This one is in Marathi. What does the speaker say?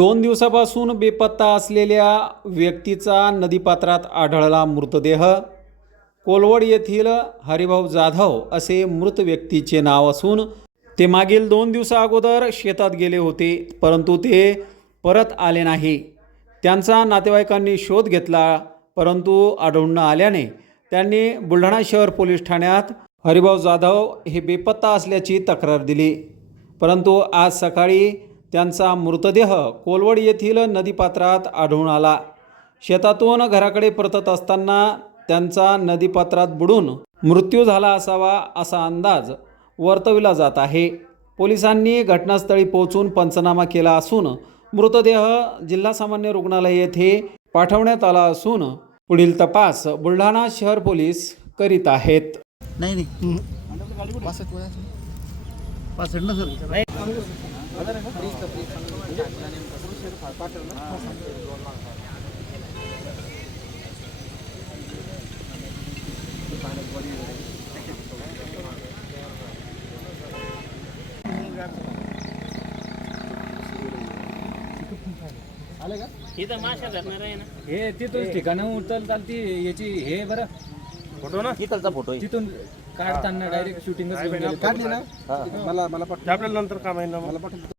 दोन दिवसापासून बेपत्ता असलेल्या व्यक्तीचा नदीपात्रात आढळला मृतदेह. कोलवड येथील हरिभाऊ जाधव असे मृत व्यक्तीचे नाव असून ते मागील दोन दिवसा अगोदर शेतात गेले होते परंतु ते परत आले नाही. त्यांचा नातेवाईकांनी शोध घेतला परंतु आढळून न आल्याने त्यांनी बुलढाणा शहर पोलीस ठाण्यात हरिभाऊ जाधव हे बेपत्ता असल्याची तक्रार दिली. परंतु आज सकाळी त्यांचा मृतदेह कोलवड येथील नदीपात्रात आढळून आला. शेतातून घराकडे परतत असताना त्यांचा नदीपात्रात बुडून मृत्यू झाला असावा असा अंदाज वर्तविला जात आहे. पोलिसांनी घटनास्थळी पोहोचून पंचनामा केला असून मृतदेह जिल्हा सामान्य रुग्णालय येथे पाठवण्यात आला असून पुढील तपास बुलढाणा शहर पोलीस करीत आहेत. नाही नाही. पासष्ट पासष्ट ना सर? इथं माशा धरणार आहे ना? हे तिथून ठिकाणी उचल चालती याची हे बरं. फोटो ना? इथलचा फोटो तिथून काढताना डायरेक्ट शूटिंगच काढली ना? मला मला पाठव. आपल्याला नंतर काम आहे ना मला पाठव.